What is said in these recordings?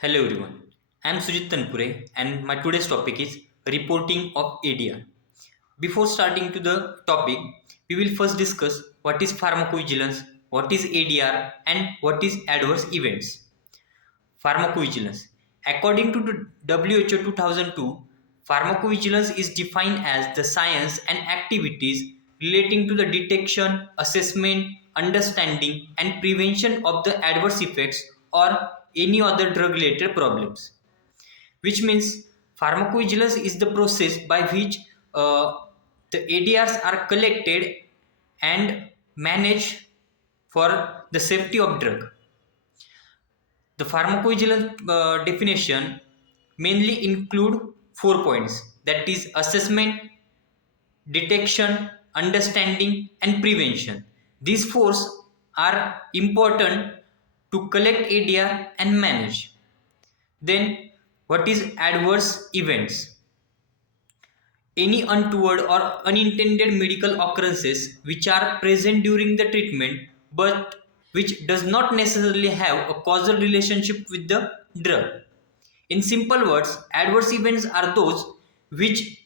Hello everyone, I am Sujit Tanpure and my today's topic is reporting of ADR. Before starting to the topic, we will first discuss what is pharmacovigilance, what is ADR and what is adverse events. Pharmacovigilance. According to the WHO 2002, pharmacovigilance is defined as the science and activities relating to the detection, assessment, understanding, and prevention of the adverse effects or any other drug related problems. Which means pharmacovigilance is the process by which the ADRs are collected and managed for the safety of drug. The pharmacovigilance definition mainly include 4 points, that is assessment, detection, understanding and prevention. These four are important to collect ADR and manage. Then what is adverse events? Any untoward or unintended medical occurrences which are present during the treatment but which does not necessarily have a causal relationship with the drug. In simple words, adverse events are those which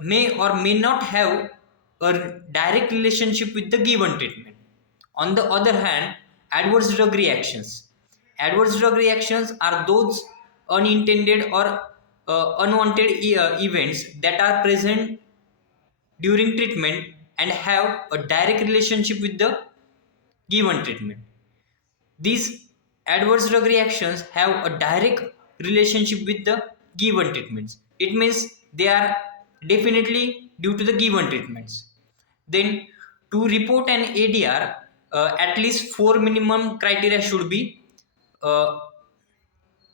may or may not have a direct relationship with the given treatment. On the other hand, adverse drug reactions. Adverse drug reactions are those unintended or unwanted events that are present during treatment and have a direct relationship with the given treatment. These adverse drug reactions have a direct relationship with the given treatments. It means they are definitely due to the given treatments. Then to report an ADR, at least four minimum criteria uh,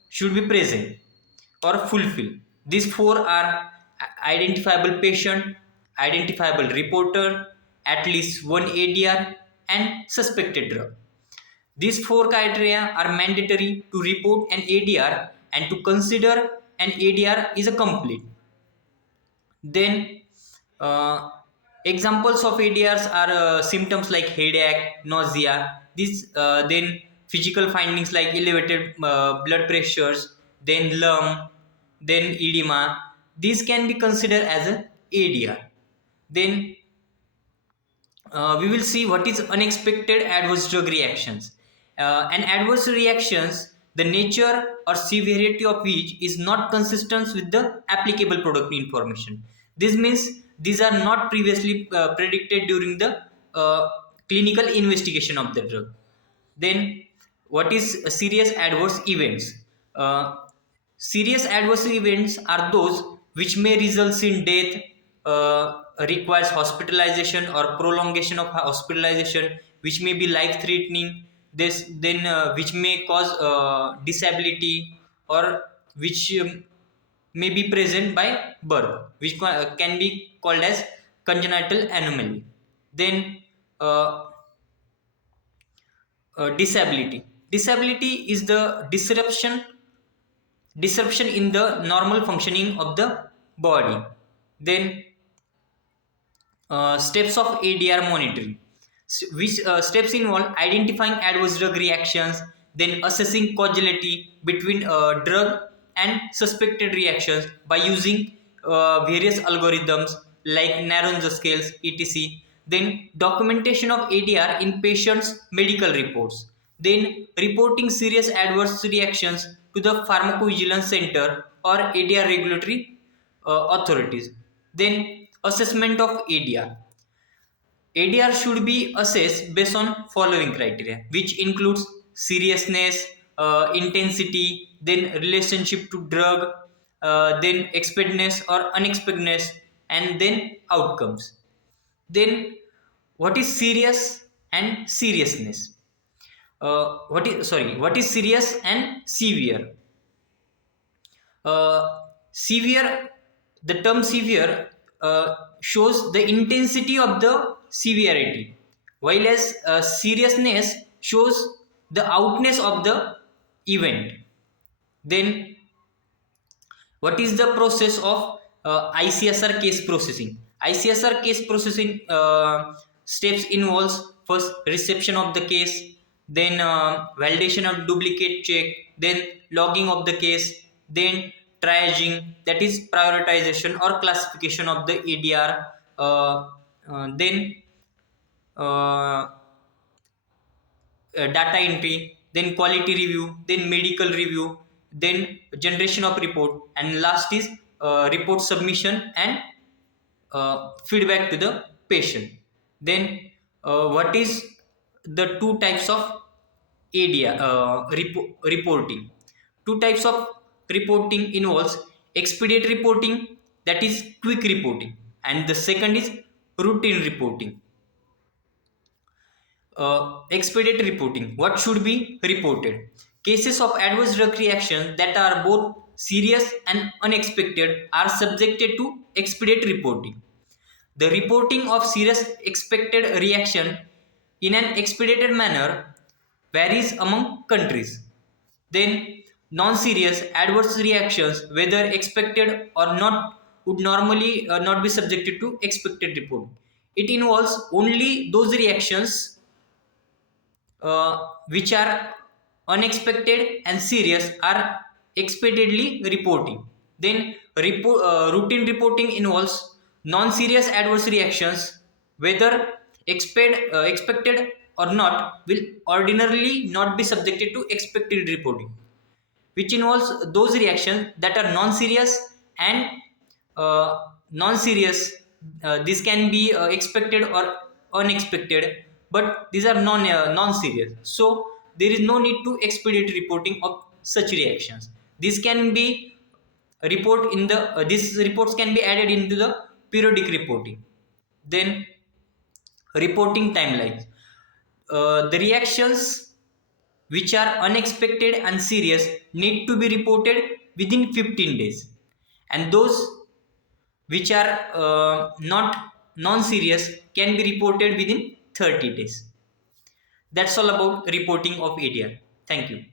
should be present or fulfilled. These four are identifiable patient, identifiable reporter, at least one ADR, and suspected drug. These four criteria are mandatory to report an ADR and to consider an ADR is a complete. Then examples of ADRs are symptoms like headache, nausea. Then physical findings like elevated blood pressures, then lung, then edema. These can be considered as a ADR. Then we will see what is unexpected adverse drug reactions. And adverse reactions, the nature or severity of which is not consistent with the applicable product information. This means these are not previously predicted during the clinical investigation of the drug. Then what is serious adverse events? uh, Serious adverse events are those which may result in death, requires hospitalization or prolongation of hospitalization, which may be life threatening. This then which may cause disability, or which may be present by birth, which can be called as congenital anomaly. Then uh, disability is the disruption in the normal functioning of the body. Then steps of ADR monitoring, which steps involve identifying adverse drug reactions, then assessing causality between drug and suspected reactions by using various algorithms like Naranja scales, etc. Then documentation of ADR in patients' medical reports. Then reporting serious adverse reactions to the pharmacovigilance center or ADR regulatory authorities. Then assessment of ADR. ADR should be assessed based on following criteria, which includes seriousness, intensity, then relationship to drug, then expectedness or unexpectedness, and then outcomes. Then what is serious and seriousness? What is serious and severe? uh, Severe, the term severe shows the intensity of the severity, while as seriousness shows the outness of the event. Then what is the process of ICSR case processing? ICSR case processing steps involves first reception of the case, then validation of duplicate check, then logging of the case, then triaging, that is prioritization or classification of the ADR, then uh, data entry, then quality review, then medical review, then generation of report, and last is report submission and feedback to the patient. Then what is the two types of ADR reporting? Two types of reporting involves expedite reporting, that is quick reporting, and the second is routine reporting. Expedite reporting. What should be reported? Cases of adverse drug reaction that are both serious and unexpected are subjected to expedite reporting. The reporting of serious expected reaction in an expedited manner varies among countries. Then, non-serious adverse reactions, whether expected or not, would normally not be subjected to expected report. It involves only those reactions which are unexpected and serious are expectedly reporting. Then routine reporting involves non-serious adverse reactions, whether expected or not, will ordinarily not be subjected to expected reporting, which involves those reactions that are non-serious and non-serious. This can be expected or unexpected, but these are non-serious, so there is no need to expedite reporting of such reactions. This can be report in the these reports can be added into the periodic reporting. Then reporting timelines. The reactions which are unexpected and serious need to be reported within 15 days, and those which are not non-serious can be reported within 30 days. That's all about reporting of ADR. Thank you.